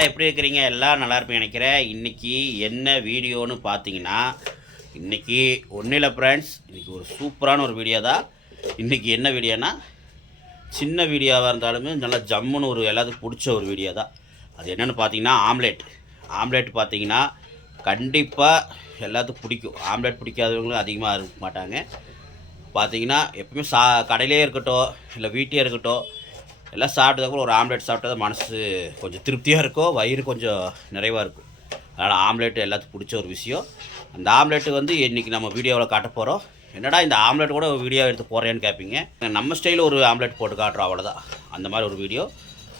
எல்லாம் எப்படி இருக்கிறீங்க? எல்லாம் நல்லா இருப்பீங்க நினைக்கிறேன். இன்றைக்கி என்ன வீடியோன்னு பார்த்தீங்கன்னா இன்றைக்கி ஒன்றும் இல்லை ஃப்ரெண்ட்ஸ் இன்றைக்கி ஒரு சூப்பரான ஒரு வீடியோ தான். இன்றைக்கி என்ன வீடியோனா சின்ன வீடியோவாக இருந்தாலுமே நல்லா ஜம்முன்னு ஒரு எல்லாத்துக்கும் பிடிச்ச ஒரு வீடியோ தான். அது என்னென்னு பார்த்தீங்கன்னா ஆம்லேட். ஆம்லேட் பார்த்தீங்கன்னா கண்டிப்பாக எல்லாத்துக்கும் பிடிக்கும். ஆம்லேட் பிடிக்காதவங்களும் அதிகமாக இருக்க மாட்டாங்க. பார்த்தீங்கன்னா எப்பவுமே சா கடையிலே இருக்கட்டும் இல்லை வீட்டிலே இருக்கட்டும் எல்லாம் சாப்பிட்டதுக்கப்புறம் ஒரு ஆம்லேட் சாப்பிட்டா மனசு கொஞ்சம் திருப்தியாக இருக்கும் வயிறு கொஞ்சம் நிறைவாக இருக்கும் அதனால் ஆம்லேட் எல்லாத்துக்கும் பிடிச்ச ஒரு விஷயம். அந்த ஆம்லேட்டு வந்து இன்றைக்கி நம்ம வீடியோவில் காட்ட போகிறோம் என்னடா இந்த ஆம்லேட் கூட ஒரு வீடியோ எடுத்து போகிறேன்னு கேட்பீங்க நம்ம ஸ்டைலில் ஒரு ஆம்லேட் போட்டு காட்டுறோம் அவ்வளோதான் அந்த மாதிரி ஒரு வீடியோ.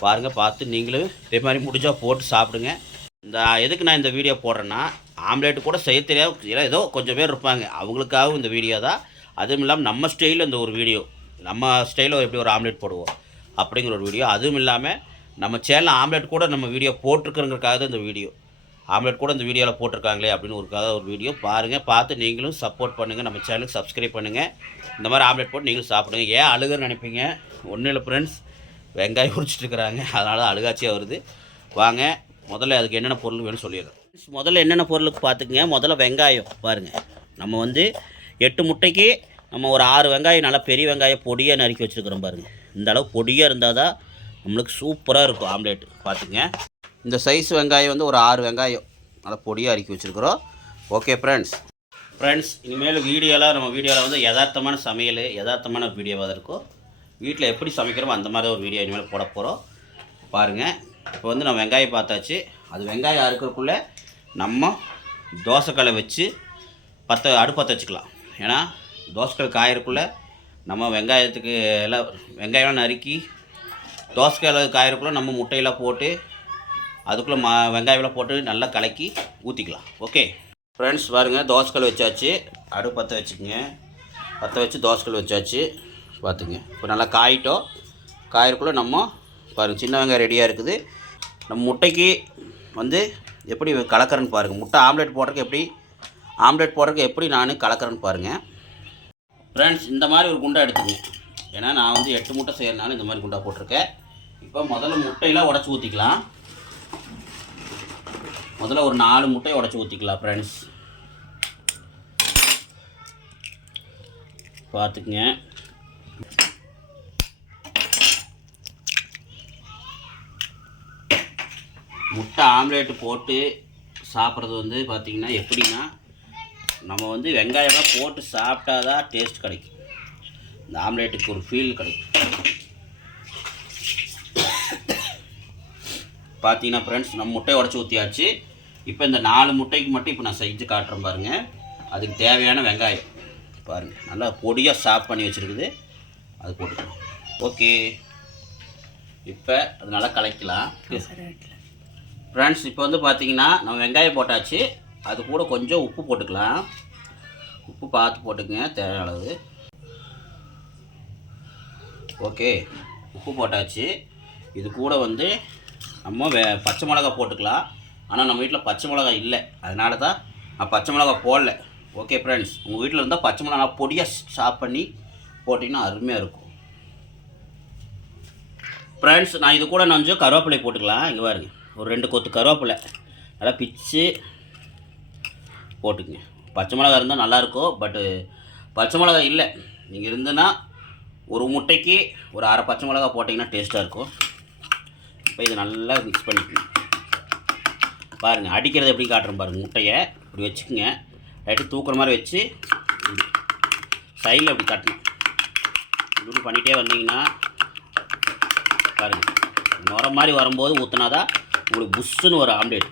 பாருங்கள் பார்த்து நீங்களும் இதே மாதிரி முடிஞ்சால் போட்டு சாப்பிடுங்க. இந்த எதுக்கு நான் இந்த வீடியோ போடுறேன்னா ஆம்லேட்டு கூட செய்ய தெரியாது ஏதோ கொஞ்சம் பேர் இருப்பாங்க. அவங்களுக்காகவும் இந்த வீடியோ தான். அதுவும் இல்லாமல் நம்ம ஸ்டைலில் இந்த ஒரு வீடியோ. நம்ம ஸ்டைலில் எப்படி ஒரு ஆம்லேட் போடுவோம்? அப்படிங்கிற ஒரு வீடியோ அதுவும் இல்லாமல் நம்ம சேனல் ஆம்லெட் கூட நம்ம வீடியோ போட்டிருக்கிறங்கிறக்காக தான் இந்த வீடியோ ஆம்லெட் கூட இந்த வீடியோவில் போட்டிருக்காங்களே அப்படின்னு ஒருக்காக ஒரு வீடியோ பாருங்கள் பார்த்து நீங்களும் சப்போர்ட் பண்ணுங்கள் நம்ம சேனலுக்கு சப்ஸ்கிரைப் பண்ணுங்கள் இந்த மாதிரி ஆம்லெட் போட்டு நீங்களும் சாப்பிடுங்க. ஏன் அழுகுன்னு நினைப்பீங்க? ஒன்றும் இல்லை ஃப்ரெண்ட்ஸ் வெங்காயம் உரிச்சிட்டு இருக்கிறாங்க. அதனால தான் அழுகாச்சியாக வருது. வாங்க முதல்ல அதுக்கு என்னென்ன பொருள் வேணும்னு சொல்லிடுறேன் முதல்ல என்னென்ன பொருளுக்கு பார்த்துக்குங்க? முதல்ல வெங்காயம் பாருங்கள் நம்ம வந்து எட்டு முட்டைக்கு நம்ம ஒரு ஆறு வெங்காயம் நல்லா பெரிய வெங்காயம் பொடியாக நறுக்கி வச்சுருக்கிறோம் பாருங்கள் இந்த அளவு பொடியாக இருந்தால் தான் நம்மளுக்கு சூப்பராக இருக்கும் ஆம்லேட். பார்த்துங்க இந்த சைஸ் வெங்காயம் வந்து ஒரு ஆறு வெங்காயம். நல்லா பொடியாக அறுக்கி வச்சுருக்குறோம். ஓகே ஃப்ரெண்ட்ஸ் ஃப்ரெண்ட்ஸ் இனிமேல் வீடியோலாம் நம்ம வீடியோவில் வந்து யதார்த்தமான சமையல் யதார்த்தமான வீடியோவாக இருக்கும். வீட்டில் எப்படி சமைக்கிறோமோ அந்த மாதிரி ஒரு வீடியோ இனிமேல் போட போகிறோம் பாருங்கள் இப்போ வந்து நம்ம வெங்காயம் பார்த்தாச்சு. அது வெங்காயம் அறுக்கிறதுக்குள்ளே நம்ம தோசைக்கல்லை வச்சு பற்ற அடுப்பற்ற வச்சுக்கலாம். ஏன்னா தோசைக்கல் காயறக்குள்ளே நம்ம வெங்காயத்துக்கு எல்லாம் வெங்காயம்லாம் நறுக்கி தோசைக்காய் காயறக்குள்ளே நம்ம முட்டையெல்லாம் போட்டு அதுக்குள்ளே மா வெங்காயம்லாம் போட்டு நல்லா கலக்கி ஊற்றிக்கலாம் ஓகே ஃப்ரெண்ட்ஸ் பாருங்கள் தோசைக்கல் வச்சாச்சு. அடுப்பு பற்ற வச்சுக்கோங்க. பற்ற வச்சு தோசைக்கல் வச்சாச்சு. பார்த்துங்க. இப்போ நல்லா காயிட்டோம். காயறக்குள்ளே நம்ம பாருங்கள் சின்ன வெங்காயம் ரெடியாக இருக்குது. நம்ம முட்டைக்கு வந்து எப்படி கலக்கிறேன்னு பாருங்கள் முட்டை ஆம்லேட் போடுறதுக்கு எப்படி ஆம்லேட் போடுறதுக்கு எப்படி நான் கலக்கிறேன்னு பாருங்கள் ஃப்ரெண்ட்ஸ் இந்த மாதிரி ஒரு குண்டா எடுத்துக்கங்க ஏன்னா நான் வந்து எட்டு முட்டை செய்யறதுனால இந்த மாதிரி குண்டா போட்டிருக்கேன். இப்போ முதல்ல முட்டையெல்லாம் உடச்சி ஊற்றிக்கலாம் முதல்ல ஒரு நாலு முட்டையை உடச்சி ஊற்றிக்கலாம் ஃப்ரெண்ட்ஸ் பார்த்துக்குங்க. முட்டை ஆம்லேட்டு போட்டு சாப்பிட்றது வந்து பார்த்திங்கன்னா எப்படின்னா நம்ம வந்து வெங்காயம்லாம் போட்டு சாப்பிட்டா தான் டேஸ்ட் கிடைக்கும். இந்த ஆம்லேட்டுக்கு ஒரு ஃபீல் கிடைக்கும். பார்த்தீங்கன்னா ஃப்ரெண்ட்ஸ் நம்ம முட்டையை உடச்சி ஊற்றியாச்சு இப்போ இந்த நாலு முட்டைக்கு மட்டும் இப்போ நான் செஞ்சு காட்டுறேன் பாருங்கள் அதுக்கு தேவையான வெங்காயம் பாருங்கள் நல்லா பொடியாக சாப் பண்ணி வச்சுருக்குது. அது போட்டுக்கலாம். ஓகே இப்போ அது நல்லா கலக்கலாம் ஃப்ரெண்ட்ஸ் இப்போ வந்து பார்த்தீங்கன்னா நம்ம வெங்காயம் போட்டாச்சு. அது கூட கொஞ்சம் உப்பு போட்டுக்கலாம். உப்பு பார்த்து போட்டுக்கங்க தேவையான அளவு. ஓகே உப்பு போட்டாச்சு. இது கூட வந்து நம்ம வே பச்சை மிளகா போட்டுக்கலாம். ஆனால் நம்ம வீட்டில் பச்சை மிளகா இல்லை. அதனால தான் நான் பச்சை மிளகா போடல. ஓகே ஃப்ரெண்ட்ஸ் உங்கள் வீட்டில் இருந்தால் பச்சை மிளகா பொடியாக சாப் பண்ணி போட்டிங்கன்னா அருமையாக இருக்கும். ஃப்ரெண்ட்ஸ் நான் இது கூட நான் கொஞ்சம் கருவேப்பிலை போட்டுக்கலாம். இங்கே பாருங்க. ஒரு ரெண்டு கொத்து கருவேப்பிலை. நல்லா பிச்சு போட்டுக்குங்க. பச்சை மிளகா இருந்தால் நல்லாயிருக்கும் பட்டு பச்சை மிளகா இல்லை. நீங்கள் இருந்ததுன்னா ஒரு முட்டைக்கு ஒரு அரை பச்சை மிளகா போட்டிங்கன்னா டேஸ்ட்டாக இருக்கும். இப்போ இதை நல்லா மிக்ஸ் பண்ணிக்கணும். பாருங்கள் அடிக்கிறது எப்படி காட்டுறேன் பாருங்கள் முட்டையை இப்படி வச்சுக்கோங்க. லைட்டு தூக்குற மாதிரி வச்சு சைடில் அப்படி தட்டணும். இப்படி பண்ணிகிட்டே வந்தீங்கன்னா பாருங்கள் நுர மாதிரி வரும்போது ஊற்றினா தான் உங்களுக்கு புஷ்ஷுன்னு ஒரு ஆம்லேட்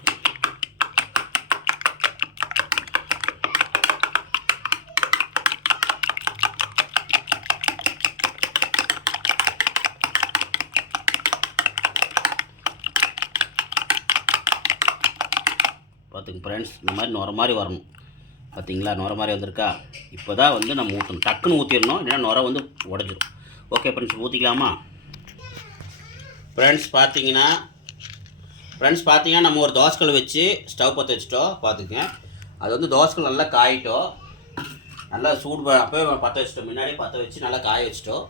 பார்த்துங்க ஃப்ரெண்ட்ஸ் இந்த மாதிரி நுர மாதிரி வரணும். பார்த்தீங்களா? நுர மாதிரி வந்திருக்கா? இப்போ தான் வந்து நம்ம ஊற்றணும் டக்குன்னு ஊற்றிடணும் இல்லைன்னா நுர வந்து உடஞ்சிடும் ஓகே ஃப்ரெண்ட்ஸ் ஊற்றிக்கலாமா ஃப்ரெண்ட்ஸ் பார்த்தீங்கன்னா ஃப்ரெண்ட்ஸ் பார்த்தீங்கன்னா நம்ம ஒரு தோசைக்கல் வச்சு ஸ்டவ் பற்ற வச்சுட்டோம். பார்த்துங்க அது வந்து தோசைக்கல் நல்லா காயிட்டோம். நல்லா சூடு ப- பற்ற வச்சிட்டோம். முன்னாடி பற்ற வச்சு நல்லா காய வச்சிட்டோம்.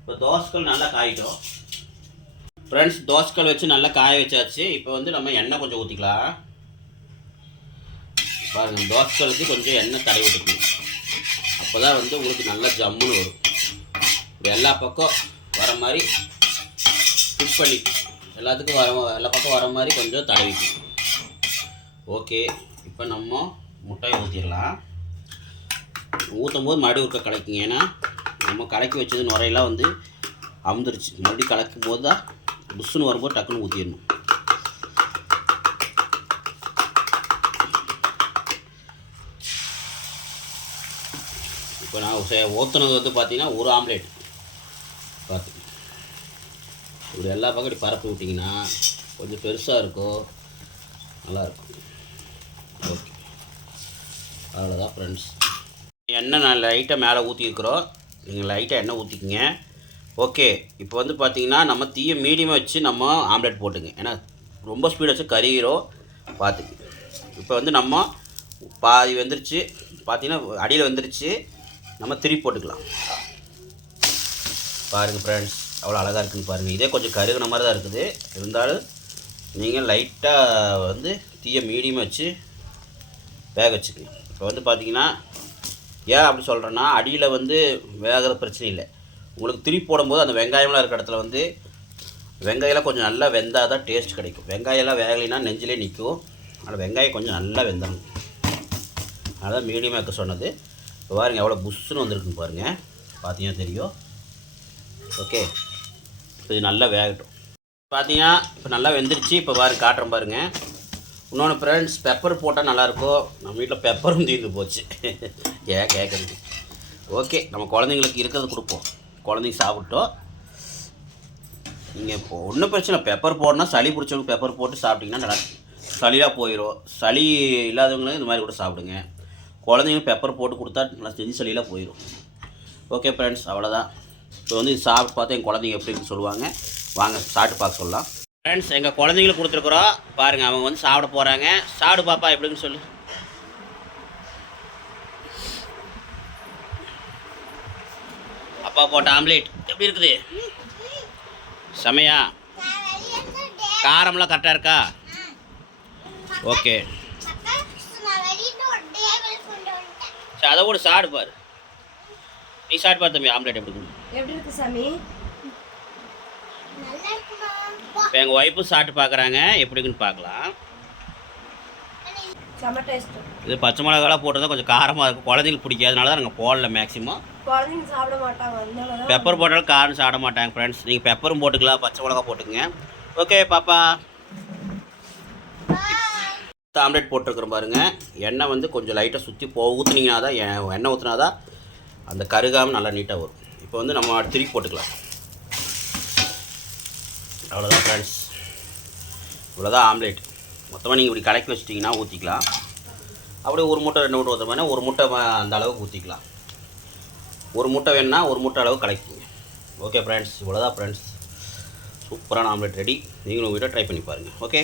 இப்போ தோசைக்கல் நல்லா காயிட்டோம். ஃப்ரெண்ட்ஸ் தோசைக்கல் வச்சு நல்லா காய வச்சாச்சு. இப்போ வந்து நம்ம எண்ணெய் கொஞ்சம் ஊற்றிக்கலாம் பாருங்கள் தோசைகளுக்கு கொஞ்சம் எண்ணெய் தடவி விட்டுக்கணும். அப்போ தான் வந்து உங்களுக்கு நல்லா ஜம்முன்னு வரும். இப்படி எல்லா பக்கம் வர மாதிரி ஃபிட் பண்ணி எல்லாத்துக்கும் வர எல்லா பக்கம் வர மாதிரி கொஞ்சம் தடவிக்கணும். ஓகே இப்போ நம்ம முட்டையை ஊற்றிடலாம் ஊற்றும் போது மறுபடியும் ஒருக்க கலக்குங்க. ஏன்னா நம்ம கலக்கி வச்சது நுரையெல்லாம் வந்து அமுந்துருச்சு. மறுபடியும் கலக்கும் போது தான் புஷ்ஷுன்னு வரும்போது டக்குன்னு ஊற்றிடணும் இப்போ நான் ஊற்றுனது ஊத்துனது வந்து பார்த்தீங்கன்னா ஒரு ஆம்லேட். பார்த்து. இப்படி எல்லா பக்கம் பரப்பி விட்டிங்கன்னா கொஞ்சம் பெருசாக இருக்கும். நல்லாயிருக்கும் ஓகே. அவ்வளோதான் ஃப்ரெண்ட்ஸ் எண்ணெய் நான் லைட்டாக மேலே ஊற்றிருக்கிறோம் நீங்கள் லைட்டாக எண்ணெய் ஊற்றிக்கிங்க ஓகே. இப்போ வந்து பார்த்திங்கன்னா நம்ம தீயை மீடியமாக வச்சு நம்ம ஆம்லெட் போட்டுங்க. ஏன்னா ரொம்ப ஸ்பீடாக வச்சு கறிகிறோம் பார்த்துக்கு இப்போ வந்து நம்ம பாதி வெந்துருச்சு. பார்த்தீங்கன்னா அடியில் வந்துருச்சு. நம்ம திருப்பி போட்டுக்கலாம். பாருங்கள் ஃப்ரெண்ட்ஸ் அவ்வளோ அழகாக இருக்குன்னு பாருங்கள் இதே கொஞ்சம் கருகின மாதிரி தான் இருக்குது. இருந்தாலும் நீங்கள் லைட்டாக வந்து தீயை மீடியமாக வச்சு வேக வச்சுக்கணும். இப்போ வந்து பார்த்தீங்கன்னா ஏன் அப்படி சொல்கிறேன்னா அடியில் வந்து வேகிற பிரச்சனை இல்லை. உங்களுக்கு திருப்பி போடும்போது அந்த வெங்காயம்லாம் இருக்கிற இடத்துல வந்து வெங்காயம்லாம் கொஞ்சம் நல்லா வெந்தால் தான் டேஸ்ட் கிடைக்கும். வெங்காயம்லாம் வேகலைன்னா நெஞ்சிலே நிற்கும் ஆனால் வெங்காயம் கொஞ்சம் நல்லா வெந்தணும். அதான் மீடியமாக இருக்க சொன்னது. இப்போ பாருங்கள் எவ்வளோ புஷ்ஷுன்னு வந்திருக்குன்னு பாருங்கள் பார்த்தீங்கன்னா தெரியும். ஓகே இப்போ இது நல்லா வேகட்டும். பார்த்தீங்கன்னா இப்போ நல்லா வெந்துருச்சு. இப்போ பாருங்க காட்டுறேன் பாருங்கள் இன்னொன்று ஃப்ரெண்ட்ஸ் பெப்பர் போட்டால் நல்லாயிருக்கும் நம்ம வீட்டில் பெப்பரும் தீர்ந்து போச்சு. ஏன் கேட்குறது ஓகே நம்ம குழந்தைங்களுக்கு இருக்கிறது கொடுப்போம். குழந்தைங்க சாப்பிட்டோம். நீங்கள் இப்போ ஒன்றும் பிரச்சனை பெப்பர் போடனா சளி பிடிச்சவங்க பெப்பர் போட்டு சாப்பிட்டிங்கன்னா நல்லா சளியாக போயிடும் சளி இல்லாதவங்களும் இந்த மாதிரி கூட சாப்பிடுங்க. குழந்தைங்க பெப்பர் போட்டு கொடுத்தா நல்லா செஞ்சு சளியெல்லாம் போயிடும் ஓகே ஃப்ரெண்ட்ஸ் அவ்வளோதான் இப்போ வந்து இது சாப்பிட்டு பார்த்து என் குழந்தைங்க எப்படின்னு சொல்லுவாங்க. வாங்க சாப்பிட்டு பார்க்க சொல்லலாம். ஃப்ரெண்ட்ஸ் எங்கள் குழந்தைங்களுக்கு கொடுத்துருக்குறோம். பாருங்கள் அவங்க வந்து சாப்பிட போகிறாங்க சாப்பிடு பாப்பா எப்படின்னு சொல்லு. அப்பா போட்ட ஆம்லேட் எப்படி இருக்குது? செமையா? காரம்லாம் கரெக்டாக இருக்கா? ஓகே அதை கூட சாப்பிடு பாரு. நீ சாப்பிட்டு பாரு தம்பி ஆம்லேட் எப்படி எப்படி இருக்கு சாமி? இப்போ எங்கள் ஒய்ஃபும் சாப்பிட்டு பார்க்குறாங்க. எப்படிக்குன்னு பார்க்கலாம். செம்ம டேஸ்ட் இது பச்சை மிளகாலாம் போட்டது கொஞ்சம் காரமாக இருக்கும். குழந்தைங்களுக்கு பிடிக்காதனால தான் நாங்கள் போடல மேக்ஸிமம் குழந்தைங்க சாப்பிட மாட்டாங்க. அதனால தான் பெப்பர் போட்டாலும் காரம் சாப்பிட மாட்டாங்க ஃப்ரெண்ட்ஸ் நீங்கள் பெப்பரும் போட்டுக்கலாம். பச்சை மிளகா போட்டுக்கங்க. ஓகே பாப்பா. ஆம்லேட் போட்டிருக்கிறோம் பாருங்கள் எண்ணெய் வந்து கொஞ்சம் லைட்டாக சுற்றி போ ஊற்றுனீங்கன்னா தான் எண்ணெய் ஊற்றினா தான் அந்த கருகாமல் நல்லா நீட்டாக வரும். இப்போ வந்து நம்ம திருப்பி போட்டுக்கலாம். அவ்வளோதான் ஃப்ரெண்ட்ஸ் இவ்வளோதான் ஆம்லேட். மொத்தமாக நீங்கள் இப்படி கலக்கி வச்சிட்டிங்கன்னா ஊற்றிக்கலாம் அப்படியே ஒரு முட்டை ரெண்டு முட்டை ஊற்றுறோம்னா ஒரு முட்டை அந்த அளவுக்கு ஊற்றிக்கலாம் ஒரு முட்டை வேணால் ஒரு முட்டை அளவு கலக்கிங்க ஓகே ஃப்ரெண்ட்ஸ் இவ்வளோதான் ஃப்ரெண்ட்ஸ் சூப்பரான ஆம்லேட் ரெடி நீங்களும் உங்கள் வீட்டை ட்ரை பண்ணி பாருங்கள் ஓகே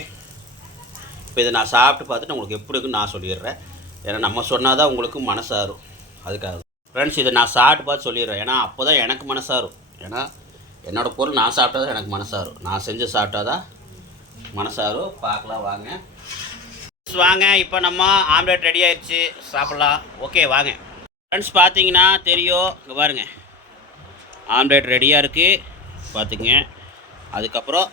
இப்போ இதை நான் சாப்பிட்டு பார்த்துட்டு உங்களுக்கு எப்படி இருக்குன்னு நான் சொல்லிடுறேன். ஏன்னா நம்ம சொன்னால் தான் உங்களுக்கு மனசாரும். அதுக்காக. ஃப்ரெண்ட்ஸ் இதை நான் சாப்பிட்டு பார்த்து சொல்லிடுறேன். ஏன்னா அப்போ தான் எனக்கு மனசாரும். ஏன்னா என்னோடய பொருள் நான் சாப்பிட்டா தான் எனக்கு மனசாரும். நான் செஞ்சு சாப்பிட்டா தான் மனசாரும். பார்க்கலாம் வாங்க. வாங்க. இப்போ நம்ம ஆம்லேட் ரெடி ஆயிடுச்சு சாப்பிட்லாம். ஓகே வாங்க. ஃப்ரெண்ட்ஸ் பார்த்தீங்கன்னா தெரியும். இங்கே பாருங்க. ஆம்லேட் ரெடியாக இருக்குது பார்த்துங்க அதுக்கப்புறம்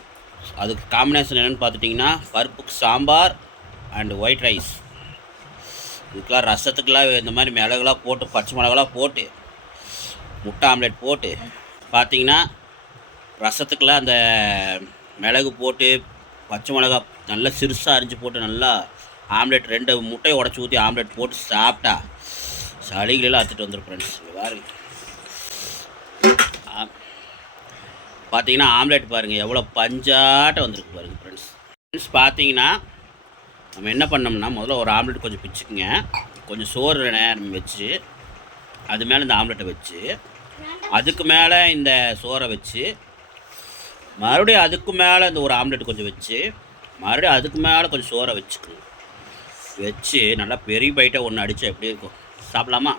அதுக்கு காம்பினேஷன் என்னென்னு பார்த்துட்டிங்கன்னா பருப்புக்கு சாம்பார் அண்டு ஒயிட் ரைஸ் இதுக்கெலாம் ரசத்துக்கெலாம் இந்த மாதிரி மிளகுலாம் போட்டு பச்சை மிளகுலாம் போட்டு முட்டை ஆம்லேட் போட்டு பார்த்தீங்கன்னா ரசத்துக்கெலாம் அந்த மிளகு போட்டு பச்சை மிளகா நல்லா சிறுசாக அரிஞ்சு போட்டு நல்லா ஆம்லேட் ரெண்டு முட்டையை உடச்சி ஊற்றி ஆம்லேட் போட்டு சாப்பிட்டா சளிகளெல்லாம் அறுத்துட்டு வந்துடும் ஃப்ரெண்ட்ஸ் இங்கே பாருங்க ஆ பார்த்தீங்கன்னா ஆம்லேட் பாருங்கள் எவ்வளோ பஞ்சாட்ட வந்திருக்கு பாருங்கள் ஃப்ரெண்ட்ஸ் ஃப்ரெண்ட்ஸ் பார்த்தீங்கன்னா நம்ம என்ன பண்ணோம்னா முதல்ல ஒரு ஆம்லேட் கொஞ்சம் பிச்சுக்குங்க. கொஞ்சம் சோறு நேரம் வச்சு அது மேலே இந்த ஆம்லெட்டை வச்சு அதுக்கு மேலே இந்த சோறை வச்சு மறுபடியும் அதுக்கு மேலே இந்த ஒரு ஆம்லெட் கொஞ்சம் வச்சு மறுபடியும் அதுக்கு மேலே கொஞ்சம் சோறை வச்சுக்கணும். வச்சு நல்லா பெரிய பைட்டாக ஒன்று அடித்தா எப்படி இருக்கும்? சாப்பிட்லாமா?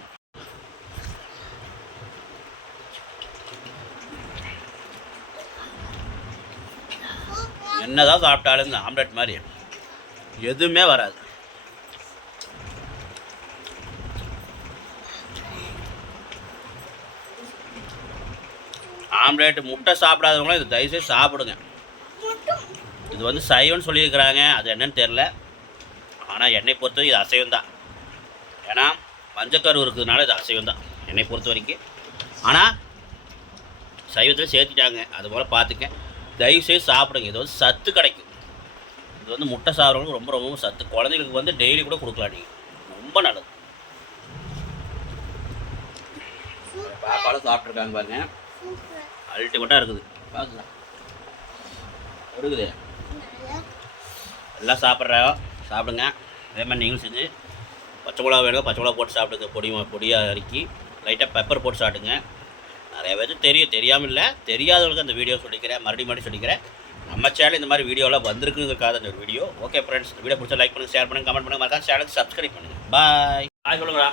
என்னதான் சாப்பிட்டாலும் இந்த ஆம்லெட் மாதிரி எதுவுமே வராது. ஆம்லேட் முட்டை சாப்பிடாதவங்களும் இது தயவுசெய்து சாப்பிடுங்க. இது வந்து சைவம்னு சொல்லியிருக்கிறாங்க. அது என்னன்னு தெரில ஆனால் என்னை பொறுத்தவரைக்கும் இது அசைவம் தான் ஏன்னா மஞ்சக்கரு இருக்கிறதுனால இது அசைவம் தான் என்னை பொறுத்த வரைக்கும் ஆனால் சைவத்தில் சேர்த்துட்டாங்க. அது போல் பார்த்துக்க தயவுசெய்து சாப்பிடுங்க. இது வந்து சத்து கிடைக்கும். இது வந்து முட்டை சாப்பிட்றவங்களுக்கு ரொம்ப ரொம்ப சத்து. குழந்தைங்களுக்கு வந்து டெய்லி கூட கொடுக்கலாம் நீங்கள் ரொம்ப நல்லது. பாப்பாலும் சாப்பிட்ருக்காங்க பாருங்க. அல்டிமேட்டாக இருக்குது. பார்க்கலாம் இருக்குது. எல்லாம் சாப்பிட்ற. சாப்பிடுங்க. அதே மாதிரி நீங்களும் செஞ்சு. பச்சை மிளகா வேணும் பச்சை மிளகா போட்டு சாப்பிடுங்க. பொடி பொடியாக இறக்கி லைட்டாக பெப்பர் போட்டு சாப்பிடுங்க. நிறைய பேருக்கு தெரியும். தெரியாமல் இல்லை தெரியாதவங்களுக்கு அந்த வீடியோ சொல்லிக்கிறேன். மறுபடியும் மறுபடியும் சொல்லிக்கிறேன். நம்ம சேனல் இந்த மாதிரி வீடியோலாம் வந்திருக்குங்கிறக்காக அந்த வீடியோ ஓகே ஃப்ரெண்ட்ஸ் இந்த வீடியோ பிடிச்சா லைக் பண்ணுங்கள் ஷேர் பண்ணுங்கள் கமெண்ட் பண்ணுங்கள் மறக்காம சேனலுக்கு சப்ஸ்கிரைப் பண்ணுங்கள் பாய் பாய் சொல்லுங்களா